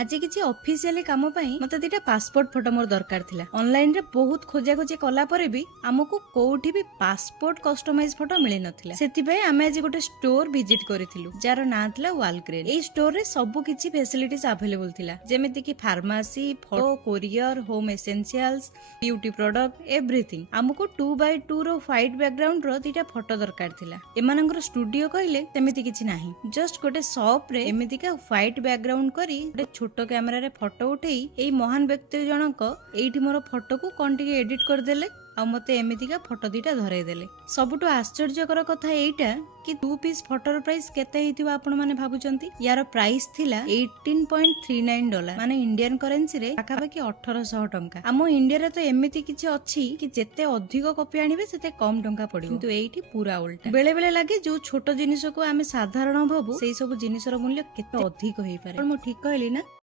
आज किसी ऑफिशियल काम मत दीटा पासपोर्ट फोटो मोर दरकार थिला। ऑनलाइन रे बहुत खोजा खोजी कला परे भी हमको कोठी भी पासपोर्ट कस्टमाइज फोटो मिली नथिला। सेति पे आमे आज गोटे स्टोर विजिट करिथिलु जार ना थिला वालग्रेन। एई स्टोर रे सब किछि फैसिलिटीज अवेलेबल थिला, जेमेति कि pharmacy, photo, courier, home essentials, beauty product, everything. हमको 2x2 रो व्हाइट बैकग्राउंड रो दीटा फोटो दरकार थिला। एमानंगर स्टूडियो कहले तेमिति किछि नाही, जस्ट गोटे शॉप रे एमिति का व्हाइट बैकग्राउंड करी गोटे छोटो कैमरा रे फोटो उठेई एई महान व्यक्ति जनक एइठी मोर फोटो को कोन टिके एडिट कर देले आ मते एमितिका फोटो दीटा धरै देले। सबुटो आश्चर्यकर कथा एइटा कि 2 पीस फोटोर प्राइस केते हेतिबा आपण माने भाबुचंती। यार प्राइस थिला $18.39 माने इंडियन करेंसी रे आखाबाकी 1800 टंका। आमो इंडिया रे तो एमिति किछि अछि कि जेते अधिक कॉपी आनिबे सेते कम टंका पड़िबो, किंतु एइठी पूरा उल्टा। बेले बेले लागे जो छोटो जिनिस को आमे साधारण भाबु सेई सब जिनिसर मूल्य केते अधिक होई पारे। पण मो ठीक कहली ना?